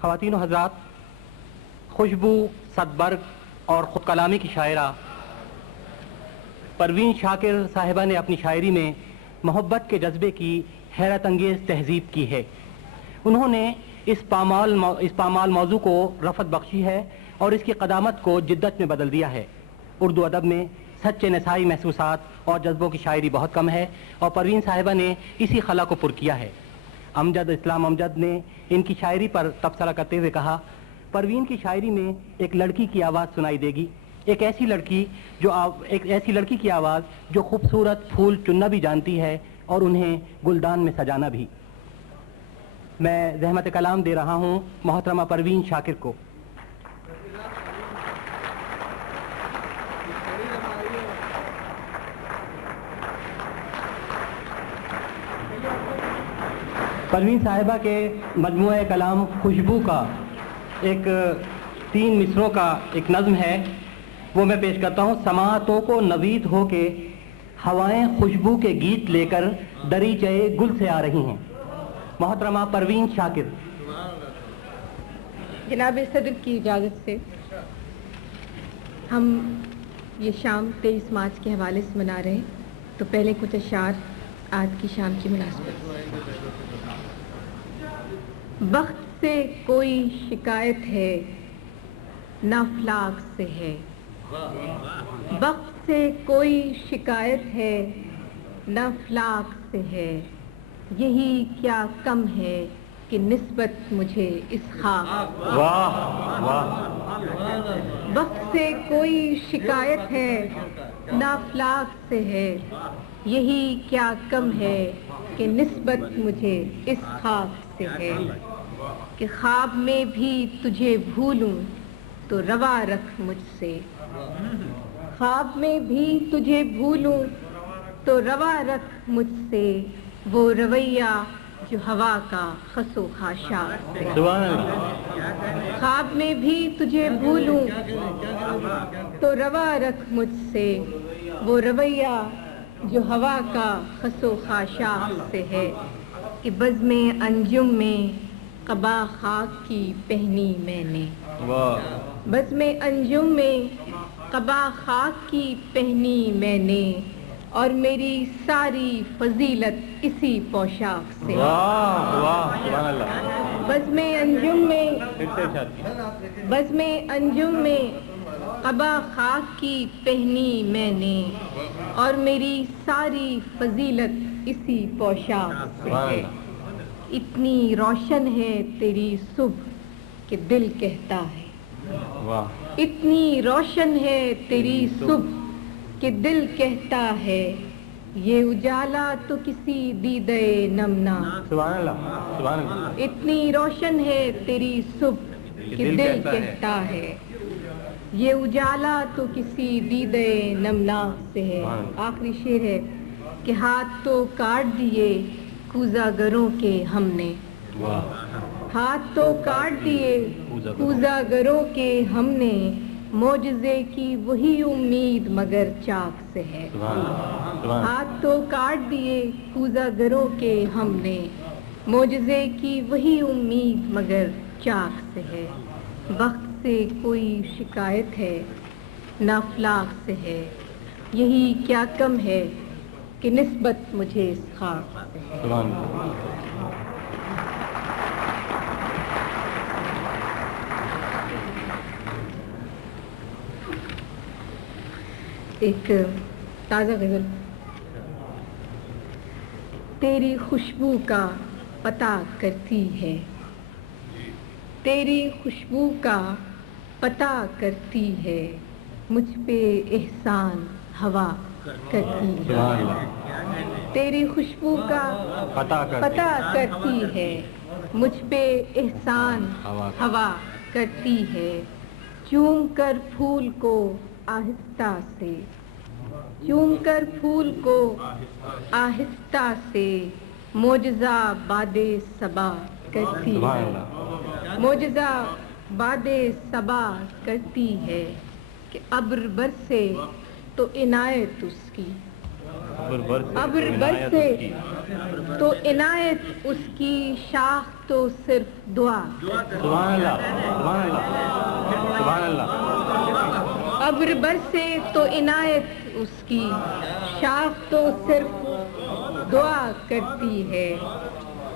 خواتین و حضرات، خوشبو صدبرگ اور خود کلامی کی شاعرہ پروین شاکر صاحبہ نے اپنی شاعری میں محبت کے جذبے کی حیرت انگیز تہذیب کی ہے۔ انہوں نے اس پامال موضوع کو رفعت بخشی ہے اور اس کی قدامت کو جدت میں بدل دیا ہے۔ اردو ادب میں سچے نسائی محسوسات اور جذبوں کی شاعری بہت کم ہے اور پروین صاحبہ نے اسی خلا کو پر کیا ہے۔ امجد اسلام امجد نے ان کی شاعری پر تبصرہ کرتے ہوئے کہا، پروین کی شاعری میں ایک لڑکی کی آواز سنائی دے گی، ایک ایسی لڑکی کی آواز جو خوبصورت پھول چننا بھی جانتی ہے اور انہیں گلدان میں سجانا بھی۔ میں زحمت کلام دے رہا ہوں محترمہ پروین شاکر کو۔ پروین صاحبہ کے مجموعہ کلام خوشبو کا ایک 3 مصروں کا ایک نظم ہے، وہ میں پیش کرتا ہوں۔ سماعتوں کو نوید ہو کے ہوائیں خوشبو کے گیت لے کر دریچے گل سے آ رہی ہیں۔ محترمہ پروین شاکر۔ جناب صدر کی اجازت سے ہم یہ شام 23 مارچ کے حوالے سے منا رہے ہیں، تو پہلے کچھ اشعار آج کی شام کی مناسبت۔ بخت سے کوئی شکایت ہے نہ فلاک سے ہے، بخت سے کوئی شکایت ہے نہ فلاک سے ہے، یہی کیا کم ہے کہ نسبت مجھے اس خاک۔ بخت سے کوئی شکایت ہے نہ فلاک سے ہے، یہی کیا کم ہے کہ نسبت مجھے اس خاک سے ہے، کہ خواب میں بھی تجھے بھولوں تو روا رکھ مجھ سے، خواب میں بھی تجھے بھولوں تو روا رکھ مجھ سے، وہ رویہ جو ہوا کا خس و خاشاک سے۔ خواب میں بھی تجھے بھولوں تو روا رکھ مجھ سے، وہ رویہ جو ہوا کا خس و خاشاک سے ہے، کہ بزم انجم میں قبا خاک کی پہنی میں نے، بزم انجم میں قبا خاک کی پہنی میں نے، اور میری ساری فضیلت اسی پوشاک سے۔ بزم انجم میں بزم انجم میں قبا خاک کی پہنی میں نے، اور میری ساری فضیلت اسی پوشاک سے ہے، اتنی روشن ہے تیری صبح کہ دل کہتا ہے، اتنی روشن ہے تیری صبح کہ دل کہتا ہے، یہ اجالا تو کسی دیدے نمنا، اتنی روشن ہے تیری صبح کہ دل کہتا ہے، یہ اجالا تو کسی دیدے نمنا سے ہے۔ آخری شعر ہے کہ ہاتھ تو کاٹ دیے کوزہ گروں کے ہم نے، ہاتھ تو کاٹ دیے کوزہ گروں کے ہم نے، معجزے کی وہی امید مگر چاک سے ہے، ہاتھ تو کاٹ دیے کوزہ گروں کے ہم نے، معجزے کی وہی امید مگر چاک سے ہے، وقت سے کوئی شکایت ہے نہ فلاک سے ہے، یہی کیا کم ہے کہ نسبت مجھے اس خاک سے ہے۔ ایک تازہ غزل۔ تیری خوشبو کا پتہ کرتی ہے، تیری خوشبو کا پتہ کرتی ہے، مجھ پہ احسان ہوا کرتی ہے، تیری خوشبو کا پتہ کرتی ہے، مجھ پہ احسان ہوا کرتی ہے، چوم کر پھول کو آہستہ سے، چوم کر پھول کو آہستہ سے، معجزہ باد صبا کرتی ہے، معجزہ باد صبا کرتی ہے، کہ ابر برسے تو عنایت اس کی، ابر برسے تو عنایت اس کی شاخ تو صرف دعا سبحان اللہ سبحان اللہ سبحان اللہ ابر برسے تو عنایت اس کی شاخ تو صرف دعا کرتی ہے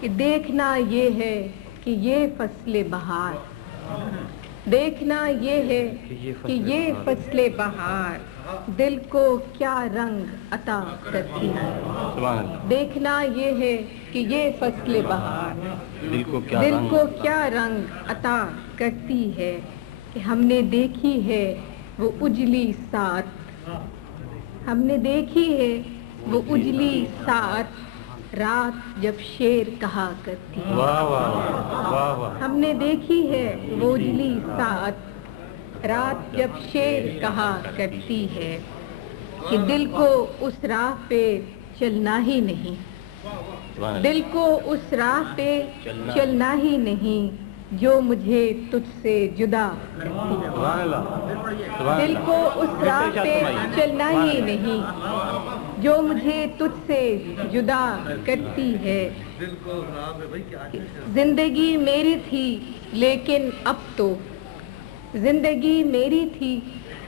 کہ دیکھنا یہ ہے کہ یہ فصل بہار دیکھنا یہ ہے کہ یہ فصل بہار دل کو کیا رنگ عطا کرتی ہے دیکھنا یہ ہے کہ یہ فصل بہار دل کو کیا رنگ عطا کرتی ہے کہ ہم نے دیکھی ہے وہ اجلی ساعت ہم نے دیکھی ہے وہ اجلی ساعت رات جب شیر کہا کرتی ہے ہم نے دیکھی ہے وہ اجلی ساعت رات جب شیر کہا کرتی ہے کہ دل کو اس راہ پہ چلنا ہی نہیں دل کو اس راہ پہ چلنا ہی نہیں جو مجھے تجھ سے جدا کرتی ہے دل کو اس راہ پہ چلنا ہی نہیں جو مجھے تجھ سے جدا کرتی ہے زندگی میری تھی لیکن اب تو زندگی میری تھی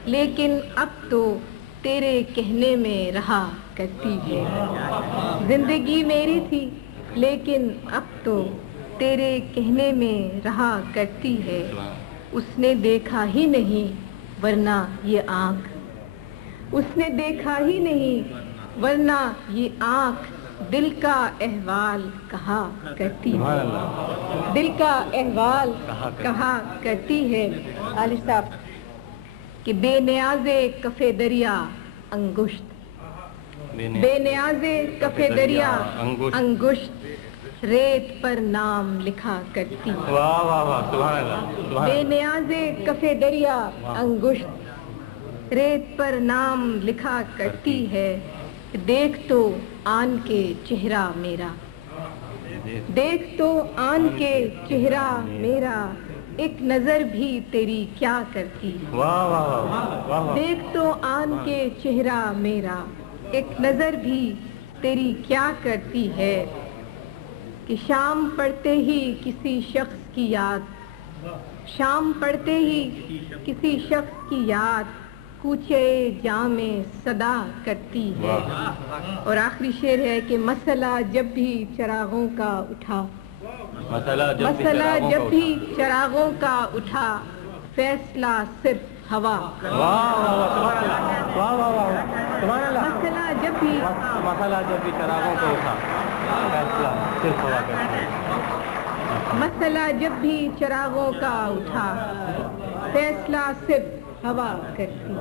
لیکن اب تو تیرے کہنے میں رہا کرتی ہے زندگی میری تھی لیکن اب تو تیرے کہنے میں رہا کرتی ہے اس نے دیکھا ہی نہیں ورنہ یہ آنکھ اس نے دیکھا ہی نہیں ورنہ یہ آنکھ دل کا احوال کہا کرتی ہے دل کا احوال کہا کرتی ہے عالم صاحب کہ بے نیاز کف دریا انگشت بے نیاز کف دریا انگشت ریت پر نام لکھا کرتی بے نیاز کف دریا انگشت ریت پر نام لکھا کرتی ہے دیکھ تو آن کے چہرہ میرا دیکھ تو آن کے چہرہ میرا ایک نظر بھی تیری کیا کرتی دیکھ تو آن کے چہرہ میرا ایک نظر بھی تیری کیا کرتی ہے کہ شام پڑتے ہی کسی شخص کی یاد شام پڑتے ہی کسی شخص کی یاد کوچے جام صدا کرتی ہے اور آخری شعر ہے کہ مسئلہ جب بھی چراغوں کا اٹھا مسئلہ جب بھی چراغوں کا اٹھا فیصلہ صرف ہوا مسئلہ جب بھی چراغوں کا اٹھا فیصلہ صرف ہوا کرتی ہے مسئلہ جب بھی چراغوں کا اٹھا فیصلہ صرف ہوا کرتی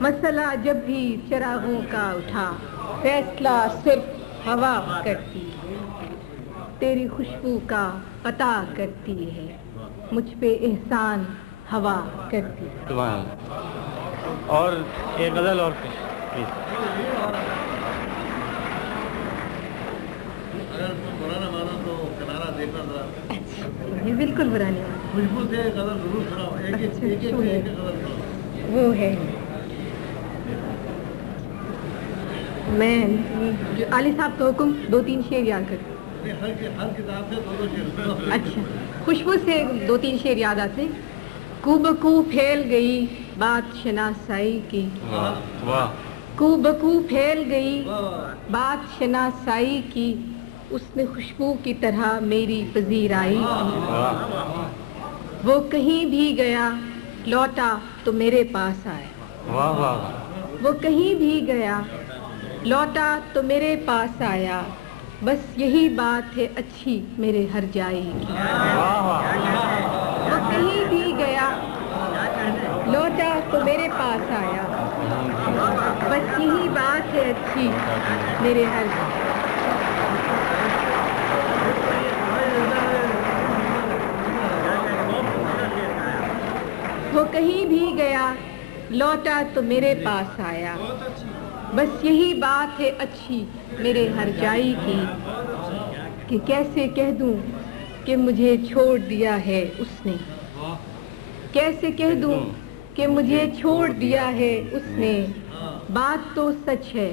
مسئلہ جب بھی چراغوں کا اٹھا فیصلہ صرف ہوا کرتی تیری خوشبو کا پتہ کرتی ہے مجھ پہ احسان ہوا کرتی اور ایک غزل اور یہ بالکل برا نہیں وہ ہے میں علی صاحب کا حکم 2-3 شعر یاد کر اچھا خوشبو سے 2-3 شعر یاد آتے کو بکو پھیل گئی بات شناسائی کی کو بکو پھیل گئی بات شناسائی کی اس نے خوشبو کی طرح میری پذیرائی وہ کہیں بھی گیا لوٹا تو میرے پاس آیا وہ کہیں بھی گیا لوٹا تو میرے پاس آیا بس یہی بات ہے اچھی میرے ہر جائی کی وہ کہیں بھی گیا لوٹا تو میرے پاس آیا بس یہی بات ہے اچھی میرے ہر وہ کہیں بھی گیا لوٹا تو میرے پاس آیا بس یہی بات ہے اچھی میرے ہر جائی کی کہ کیسے کہہ دوں کہ مجھے چھوڑ دیا ہے اس نے کیسے کہہ دوں کہ مجھے چھوڑ دیا ہے اس نے بات تو سچ ہے